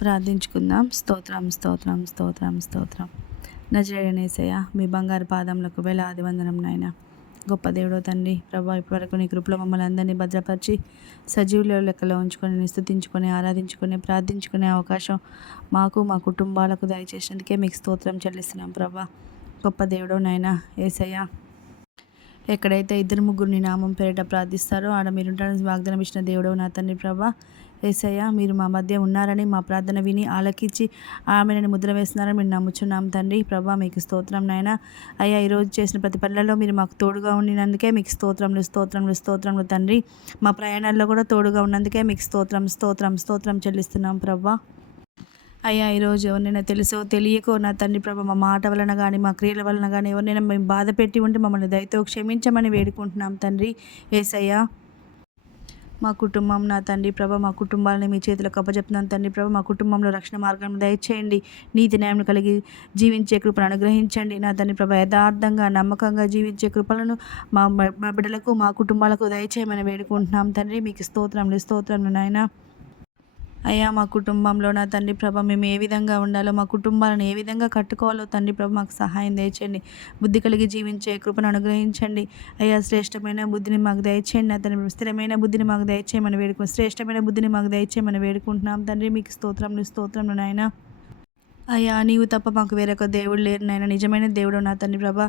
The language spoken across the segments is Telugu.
ప్రార్థించుకుందాం. స్తోత్రం స్తోత్రం స్తోత్రం స్తోత్రం. నజరేయుడైన యేసయ్య, మీ బంగారు పాదములకు వేలాది వందనం నాయన. గొప్ప దేవుడో తండ్రి ప్రభా, ఇప్పటివరకు నీ కృపలో మమ్మల్ని అందరినీ భద్రపరిచి సజీవుల లెక్కలో ఉంచుకొని స్తుతించుకొని ఆరాధించుకొని ప్రార్థించుకునే అవకాశం మాకు మా కుటుంబాలకు దయచేసినందుకే మీకు స్తోత్రం చెల్లిస్తున్నాం ప్రభా. గొప్ప దేవుడో నాయన యేసయ్య, ఎక్కడైతే ఇద్దరు ముగ్గురు నీ నామం పేరిట ప్రార్థిస్తారో ఆడ మీరుంటారని వాగ్దానం ఇచ్చిన దేవుడవు నా తండ్రి ప్రభా. యేసయ్య, మీరు మా మధ్య ఉన్నారని, మా ప్రార్థన విని ఆలకించి ఆమెను ముద్ర వేస్తున్నారని మేము నమ్ముచున్నాం తండ్రి ప్రభా. మీకు స్తోత్రం నాయన. అయ్యా, ఈరోజు చేసిన ప్రతి పనులలో మీరు మాకు తోడుగా ఉండినందుకే మీకు స్తోత్రములు స్తోత్రములు స్తోత్రములు తండ్రి. మా ప్రయాణాల్లో కూడా తోడుగా ఉన్నందుకే మీకు స్తోత్రం స్తోత్రం స్తోత్రం చెల్లిస్తున్నాం ప్రభా. అయ్యా, ఈరోజు ఎవరినైనా తెలుసో తెలియకో నా తండ్రి ప్రభ, మా మాట వలన కానీ మా క్రియల వలన కానీ ఎవరినైనా మేము బాధ పెట్టి ఉంటే మమ్మల్ని దయతో క్షమించమని వేడుకుంటున్నాం తండ్రి యేసయ్య. మా కుటుంబం నా తండ్రి ప్రభ, మా కుటుంబాలని మీ చేతులకు అప్పచెప్తున్నాను తండ్రి ప్రభ. మా కుటుంబంలో రక్షణ మార్గం దయచేయండి. నీతి న్యాయం కలిగి జీవించే కృపను అనుగ్రహించండి నా తండ్రి ప్రభ. యథార్థంగా నమ్మకంగా జీవించే కృపలను మా బిడ్డలకు మా కుటుంబాలకు దయచేయమని వేడుకుంటున్నాం తండ్రి. మీకు స్తోత్రములు స్తోత్రములు నాయన. అయ్యా, మా కుటుంబంలో నా తండ్రి ప్రభ మేము ఏ విధంగా ఉండాలో, మా కుటుంబాలను ఏ విధంగా కట్టుకోవాలో తండ్రి ప్రభ మాకు సహాయం దయచేయండి. బుద్ధి కలిగి జీవించే కృపను అనుగ్రహించండి. అయ్యా, శ్రేష్టమైన బుద్ధిని మాకు దయచేయండి నా తండ్రి. స్థిరమైన బుద్ధిని మాకు దయచేయమని శ్రేష్టమైన బుద్ధిని మాకు దయచేయమని వేడుకుంటున్నాం తండ్రి. మీకు స్తోత్రములు స్తోత్రములు నాయన. అయ్యా, నీవు తప్ప మాకు వేరొక దేవుడు లేరు నాయన. నిజమైన దేవుడు నా తండ్రి ప్రభ.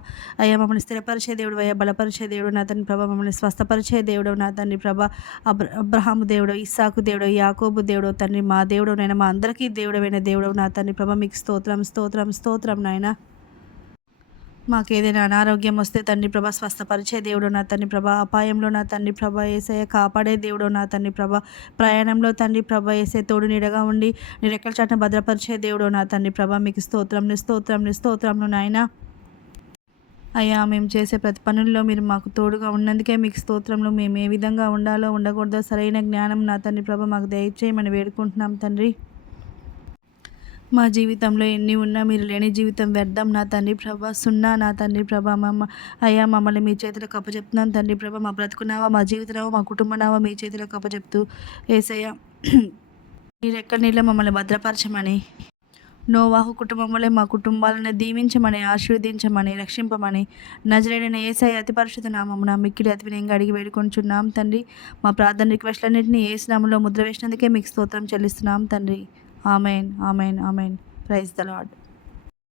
అయ్యా, మమ్మల్ని స్థిరపరిచే దేవుడు, అయ్యా బలపరిచే దేవుడు నా తండ్రి ప్రభ. మమ్మల్ని స్వస్థపరిచే దేవుడు నా తండ్రి ప్రభ. అబ్రహాము దేవుడు, ఇస్సాకు దేవుడు, యాకోబు దేవుడు తండ్రి. మా దేవుడు నాయన, మా అందరికీ దేవుడైన దేవుడు నా తండ్రి ప్రభ. మీకు స్తోత్రం స్తోత్రం స్తోత్రం నాయన. మాకు ఏదైనా అనారోగ్యం వస్తే తండ్రి ప్రభ స్వస్థపరిచే దేవుడు నా తండ్రి ప్రభ. అపాయంలో నా తండ్రి ప్రభ యేసయ్య కాపాడే దేవుడు నా తండ్రి ప్రభ. ప్రయాణంలో తండ్రి ప్రభ యేసే తోడు నీడగా ఉండి నీ రెక్కల చాటున భద్రపరిచే దేవుడు నా తండ్రి ప్రభ. మీకు స్తోత్రం స్తోత్రం స్తోత్రం నాయన. అయ్యా, మేము చేసే ప్రతి పనుల్లో మీరు మాకు తోడుగా ఉన్నందుకే మీకు స్తోత్రంలో. మేము ఏ విధంగా ఉండాలో ఉండకూడదో సరైన జ్ఞానం నా తండ్రి ప్రభ మాకు దయచేయమని వేడుకుంటున్నాం తండ్రి. మా జీవితంలో ఎన్ని ఉన్నా మీరు లేని జీవితం వ్యర్థం నా తండ్రి ప్రభ, సున్నా నా తండ్రి ప్రభ. అయ్యా, మమ్మల్ని మీ చేతులకు అప్పచెప్తున్నాను తండ్రి ప్రభ. మా బ్రతుకున్నావా, మా జీవితనావా, మా కుటుంబనావా మీ చేతులకు అప్పచెప్తూ యేసయ్య, మీరెక్కడ నీళ్ళ మమ్మల్ని భద్రపరచమని, నోవాహు కుటుంబం వల్లే మా కుటుంబాలను దీవించమని, ఆశీర్వదించమని, రక్షింపమని నజరేయుడైన యేసయ్య అతి పరిశుద్ధ నామమున మిక్కిలి అతి వినయంగా అడిగి వేడుకొంచున్నాం తండ్రి. మా ప్రార్థన రిక్వెస్ట్లన్నింటినీ యేసు నామములో ముద్ర వేసినందుకే మీకు స్తోత్రం చెల్లిస్తున్నాం తండ్రి. Amen amen amen. Praise the lord.